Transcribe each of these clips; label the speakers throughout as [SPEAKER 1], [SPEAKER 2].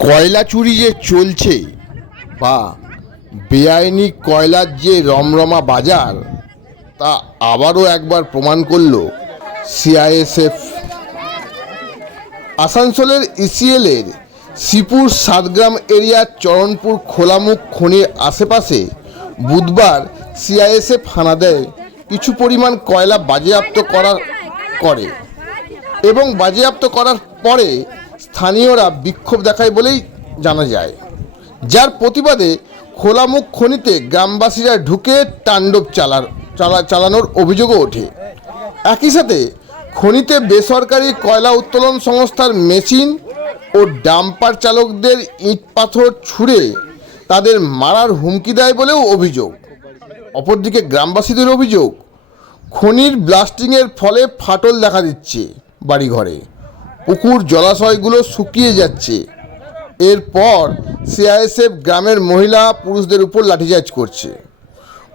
[SPEAKER 1] কয়লা চুরি যে চলছে বা বেআইনি কয়লার যে রমরমা বাজার, তা আবারও একবার প্রমাণ করল সিআইএসএফ। আসানসোলের ইসিএলের শ্রীপুর সাতগ্রাম এরিয়ার চরণপুর খোলামুখ খনির আশেপাশে বুধবার সিআইএসএফ হানা দেয় কিছু পরিমাণ কয়লা বাজেয়াপ্ত করা করে এবং বাজেয়াপ্ত করার পরে স্থানীয়রা বিক্ষোভ দেখায় বলেই জানা যায়। যার প্রতিবাদে খোলামুখ খনিতে গ্রামবাসীরা ঢুকে তাণ্ডব চালার, চালা, চালানোর অভিযোগও ওঠে। একই সাথে খনিতে বেসরকারি কয়লা উত্তোলন সংস্থার মেশিন ও ডাম্পার চালকদের ইট পাথর ছুঁড়ে তাদের মারার হুমকি দেয় বলেও অভিযোগ। অপরদিকে গ্রামবাসীদের অভিযোগ, খনির ব্লাস্টিংয়ের ফলে ফাটল দেখা দিচ্ছে বাড়িঘরে। পুকুর জলাশয়গুলো শুকিয়ে যাচ্ছে। এরপর সিআইএসএফ গ্রামের মহিলা পুরুষদের উপর লাঠিচার্জ করছে।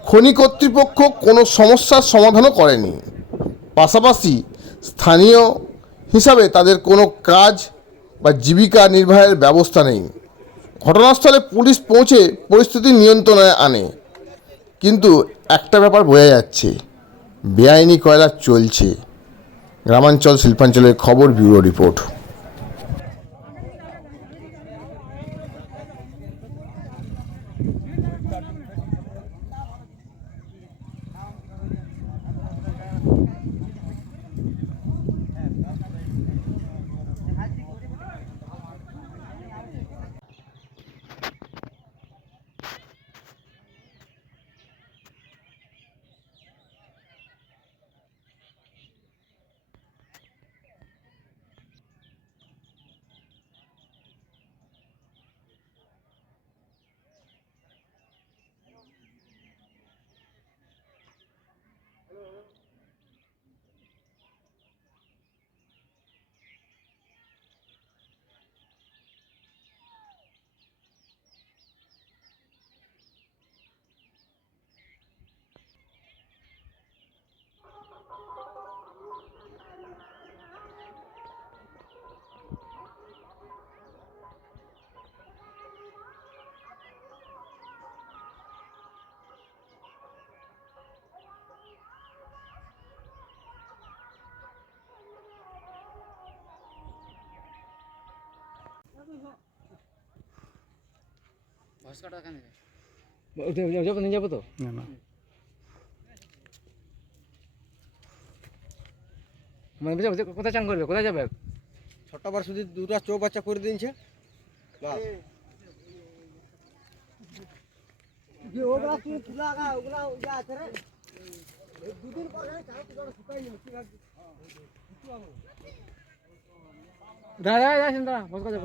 [SPEAKER 1] খনি কর্তৃপক্ষ কোনো সমস্যার সমাধানও করেনি। পাশাপাশি স্থানীয় হিসাবে তাদের কোনো কাজ বা জীবিকা নির্বাহের ব্যবস্থা নেই। ঘটনাস্থলে পুলিশ পৌঁছে পরিস্থিতি নিয়ন্ত্রণে আনে। কিন্তু একটা ব্যাপার বোঝা যাচ্ছে, বেআইনি কয়লা চলছে। গ্রামাঞ্চল শিল্পাঞ্চলের খবর ব্যুরো রিপোর্ট।
[SPEAKER 2] যাব নিয়ে যাব তো?
[SPEAKER 3] না না।
[SPEAKER 2] মানে বুঝে বুঝে কোথায় চান করবে? কোথায় যাবে?
[SPEAKER 3] ছটাবার শুধু দুটা চৌ বাচ্চা করে দিনছে
[SPEAKER 2] যাচ্ছেন দাঁড়া বস কথা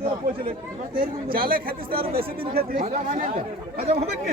[SPEAKER 2] যাব
[SPEAKER 3] জালে খাতিস আর বেশি দিন খেতে হজম হবে কি?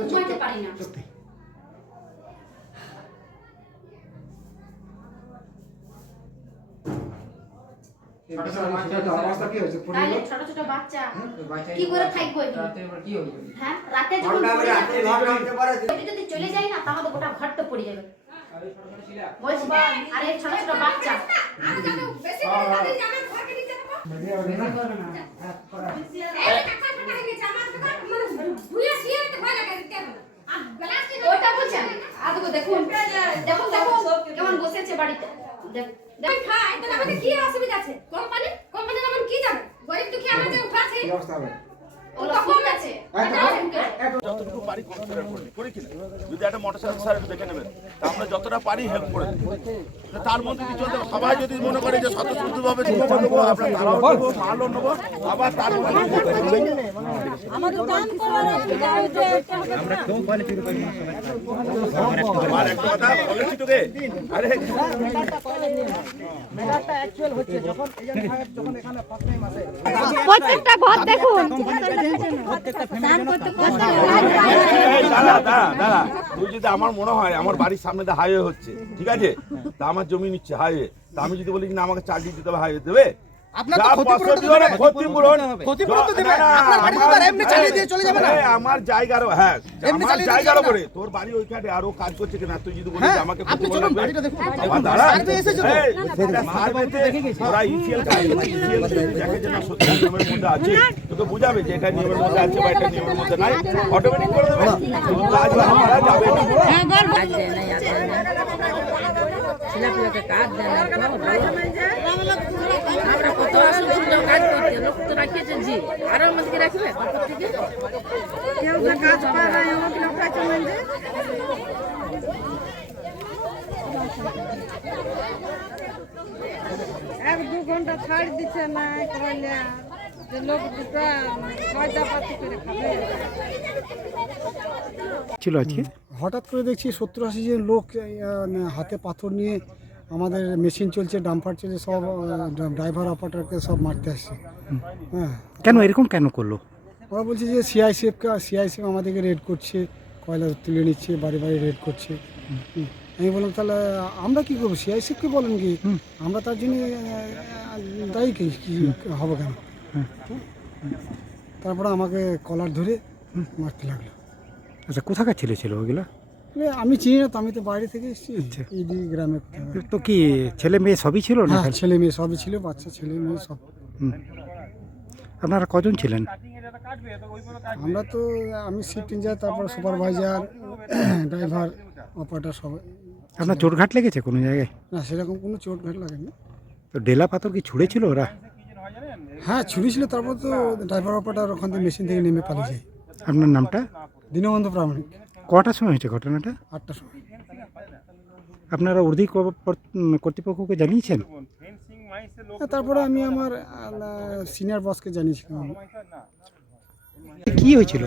[SPEAKER 4] ঘুমাইতে পারি না। তাহলে ছোট ছোট বাচ্চা। কি করে থাকব হ্যাঁ রাতে যখন যদি চলে যায় না তাহলে গোটা ঘর তো পড়ে যাবে। বলছি আরে ছোট ছোট বাচ্চা। বলছেন আদগো দেখুন দেখুন দেখুন কেমন বসেছে বাড়িতে দেখ দেখ
[SPEAKER 5] কি অসুবিধা আছে কোম্পানি কোম্পানির আমার কি যাবে গরিব দুঃখী আমার যে উঠাছে
[SPEAKER 4] ওগুলো এটা ঠিক আছে।
[SPEAKER 6] যতটুকু পারি কনসিডার করি করি কিনা? যদি একটা মোটরসাইকেল স্যার একটু দেখে নেবেন তা আমরা যতটা পারি হেল্প করে তার মধ্যে কিছু সবাই যদি মনে করে যে স্বতঃস্ফূর্তভাবে নেব নেব আমরা তারাও নেব মালও নেব আবার তার আর একটা কথা বলেছি তোকে। আরে।
[SPEAKER 5] প্রত্যেকটা ঘর দেখুন।
[SPEAKER 6] আমার মনে হয়, আমার বাড়ির সামনে হাইওয়ে হচ্ছে, ঠিক আছে? তা আমার জমি নিচ্ছে হাইওয়ে তা আমি যদি বলি না, আমাকে চার্জ দিতে হবে হাইওয়ে দেবে?
[SPEAKER 3] আপনার তো ক্ষতিপূরণ
[SPEAKER 6] পয়সা ক্ষতিপূরণ
[SPEAKER 3] ক্ষতিপূরণ তো দেবে।
[SPEAKER 6] না, না,
[SPEAKER 3] আপনার বাড়ি তো এমনি চালিয়ে দিয়ে চলে যাবে না।
[SPEAKER 6] আমার জায়গার হ্যাঁ আমার জায়গার উপরে তোর বাড়ি ওইখানে আরও কাজ করছে কিনা তুই যদি বলিস
[SPEAKER 3] হ্যাঁ,
[SPEAKER 6] আমাকে
[SPEAKER 3] আপনি চলুন, বাড়িটা দেখুন। সার্ভে এসেছে তো।
[SPEAKER 6] সার্ভেতে ওরা ECL কাজ করছে, ECL দেখে যে সত্যি নিয়মের মধ্যে আছে, তোকে বুঝাবে যে এটা নিয়মের মধ্যে আছে বা এটা নিয়মের মধ্যে নাই অটোমেটিক করে দেবে কাজ আমরা যাবে না
[SPEAKER 7] ছেলেপুলেকে কাজ দেয় না কোনো ভালো আমরা কত অসুবিধা কাজ করতে লোক তো রাখিয়েছে জি আরও আমাদেরকে রাখবে কেউ না কাজ পায় না এমন লোক আছে মানে এক দু ঘণ্টা ছাড় দিচ্ছে না করলে যে লোক দুটা ময়দা পাতি করে খাবে
[SPEAKER 8] ছিল আজকে
[SPEAKER 9] হঠাৎ করে দেখছি সত্তর আশি জন লোক হাতে পাথর নিয়ে আমাদের মেশিন চলছে ডাম্পার চলছে সব ড্রাইভার অপারেটরকে সব মারতে আসছে। হ্যাঁ।
[SPEAKER 8] কেন এরকম কেন করল?
[SPEAKER 9] ওরা বলছে যে সিআইসিএফকে সিআইসিএফ আমাদেরকে রেড করছে কয়লা তুলে নিচ্ছে বাড়ি বাড়ি রেড করছে। আমি বললাম তাহলে আমরা কি করব? সিআইসিএফকে বলেন কি? আমরা তার জন্য দায়ী কি কি হবে কেন? তারপরে আমাকে কলার ধরে মারতে লাগল।
[SPEAKER 8] আচ্ছা কোথাকার ছেলে ছিল
[SPEAKER 9] ওগুলো? আমি চিনি না তো আমি তো বাইরে থেকে এসেছি।
[SPEAKER 8] আচ্ছা।
[SPEAKER 9] গ্রামে
[SPEAKER 8] তো। কি ছেলে মেয়ে সবই ছিল না
[SPEAKER 9] হ্যাঁ ছেলে মেয়ে সবই ছিল বাচ্চা ছেলে মেয়ে সব।
[SPEAKER 8] আপনারা কজন ছিলেন?
[SPEAKER 9] আমরা তো আমি শিফট ইনচার্জ তারপর সুপারভাইজার ড্রাইভার অপারেটর সবাই
[SPEAKER 8] আপনার চোটঘাট লেগেছে কোনো জায়গায়?
[SPEAKER 9] না সেরকম কোনো চোট ঘাট লাগেনি।
[SPEAKER 8] তো ডেলা পাথর কি ছুঁড়েছিল ওরা?
[SPEAKER 9] হ্যাঁ ছুরি ছিল তারপর তো ড্রাইভার অপারেটর ওখান থেকে মেশিন থেকে নেমে পালিয়ে যায়।
[SPEAKER 8] আপনার নামটা?
[SPEAKER 9] দীনবন্ধু প্রামাণিক।
[SPEAKER 8] কটার সময় হয়েছে ঘটনাটা?
[SPEAKER 9] আটটার সময়।
[SPEAKER 8] আপনারা উর্দি কর্তৃপক্ষকে জানিয়েছেন?
[SPEAKER 9] হ্যাঁ, তারপরে আমি আমার সিনিয়র বসকে জানিয়েছিলাম।
[SPEAKER 8] কি হয়েছিল?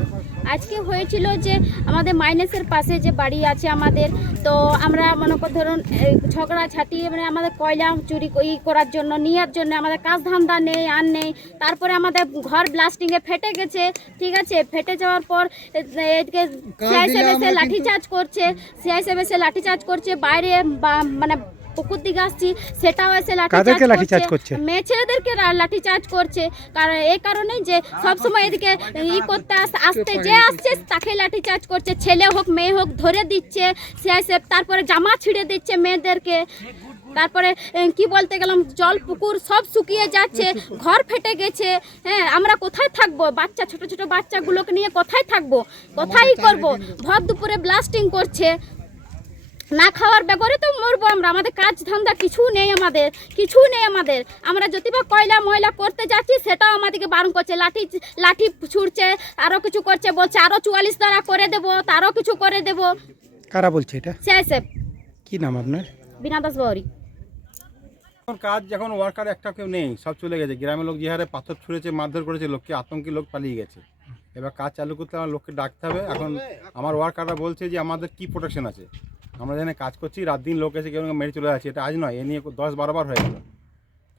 [SPEAKER 4] আজকে হয়েছিল যে আমাদের মাইনাসের পাশে যে বাড়ি আছে আমাদের তো আমরা মনে কর ধরুন ঝগড়া ঝাঁটিয়ে মানে আমাদের কয়লা চুরি ই করার জন্য নেওয়ার জন্য আমাদের কাজ ধান্দা নেই আর নেই। তারপরে আমাদের ঘর ব্লাস্টিংয়ে ফেটে গেছে ঠিক আছে? ফেটে যাওয়ার পর এদিকে সিআইসএফ এসে লাঠিচার্জ করছে সিআইসএফ এসে লাঠিচার্জ করছে বাইরে বা- মানে পুকুর দিকে আসছি সেটাও এসে
[SPEAKER 8] লাঠি
[SPEAKER 4] লাঠিচার্জ
[SPEAKER 8] করছে?
[SPEAKER 4] মেয়ে ছেলেদেরকে রা- লাঠিচার্জ করছে। কারণ এই কারণে যে সব সময় এদিকে ই করতে আস- আসতে যে আসছে তাকে লাঠি চার্জ করছে। ছেলে হোক মেয়ে হোক ধরে দিচ্ছে সিআইসএফ তারপরে জামা ছিঁড়ে দিচ্ছে মেয়েদেরকে। তারপরে কি বলতে গেলাম জল পুকুর সব শুকিয়ে যাচ্ছে ঘর ফেটে গেছে। হ্যাঁ আমরা কোথায় থাকব? বাচ্চা ছোট ছোট বাচ্চাগুলোকে নিয়ে কোথায় থাকব? কোথায় করব? ভর দুপুরে ব্লাস্টিং করছে। না খাওয়ার ব্যাপারে তো মরবো আমরা। আমাদের কাজ ধান্দা কিছু নেই আমাদের কিছু নেই আমাদের। আমরা যদি বা কয়লা ময়লা করতে যাচ্ছি সেটাও আমাদেরকে বারণ করছে। লাঠি লাঠি ছুটছে আরও কিছু করছে বলছে আরও চুয়াল্লিশ দ্বারা করে দেবো তারও কিছু করে দেবো।
[SPEAKER 8] কারা বলছে এটা?
[SPEAKER 4] সিআইসএফ
[SPEAKER 8] কি নাম আপনার?
[SPEAKER 4] বিনা দাস বাউরি
[SPEAKER 3] এখন কাজ যখন ওয়ার্কার একটা কেউ নেই সব চলে গেছে। গ্রামের লোক যে হারে পাথর ছুঁড়েছে মারধর করেছে লোককে আতঙ্কে লোক পালিয়ে গেছে। এবার কাজ চালু করতে আমার লোককে ডাকতে হবে। এখন আমার ওয়ার্কাররা বলছে যে আমাদের কি প্রোটেকশন আছে? আমরা যেখানে কাজ করছি রাত দিন লোক এসে কেউ মেরে চলে যাচ্ছে। এটা আজ নয় এ নিয়ে দশ বারো বার হয়ে গেল।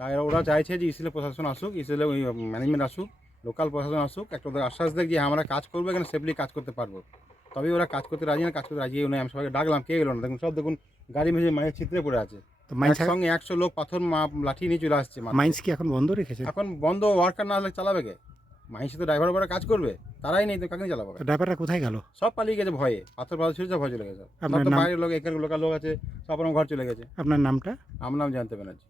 [SPEAKER 3] তাই ওরা চাইছে যে ইসিলে প্রশাসন আসুক ইসিলে ওই ম্যানেজমেন্ট আসুক লোকাল প্রশাসন আসুক একটা ওদের আশ্বাস দেখ যে হ্যাঁ, আমরা কাজ করব এখানে সেফলি কাজ করতে পারব। তবেই ওরা কাজ করতে রাজি না কাজ করতে রাজি নয় আমি সবাইকে ডাকলাম কে গেলো না? দেখুন সব দেখুন গাড়ি মেঝে মায়ের চিত্রে পড়ে আছে।
[SPEAKER 8] তো মাইন্স
[SPEAKER 3] সঙ্গে একশো লোক পাথর মা- লাঠি নিয়ে চলে আসছে
[SPEAKER 8] মাইন্স কি এখন বন্ধ রেখেছে?
[SPEAKER 3] এখন বন্ধ ওয়ার্কার না হলে চালাবে কে? মাইসে তো ড্রাইভার ওপরে কাজ করবে তারাই নেই তো কাকে চালাবো?
[SPEAKER 8] ড্রাইভাররা কোথায় গেল?
[SPEAKER 3] সব পালিয়ে গেছে ভয়ে পাথর পাথর ছিল সব ভয় চলে গেছে।
[SPEAKER 8] আপনার
[SPEAKER 3] বাইরের লোক এখানে লোকাল লোক আছে সব আমার ঘর চলে গেছে।
[SPEAKER 8] আপনার নামটা?
[SPEAKER 3] আমার নাম জানতে ব্যানার্জি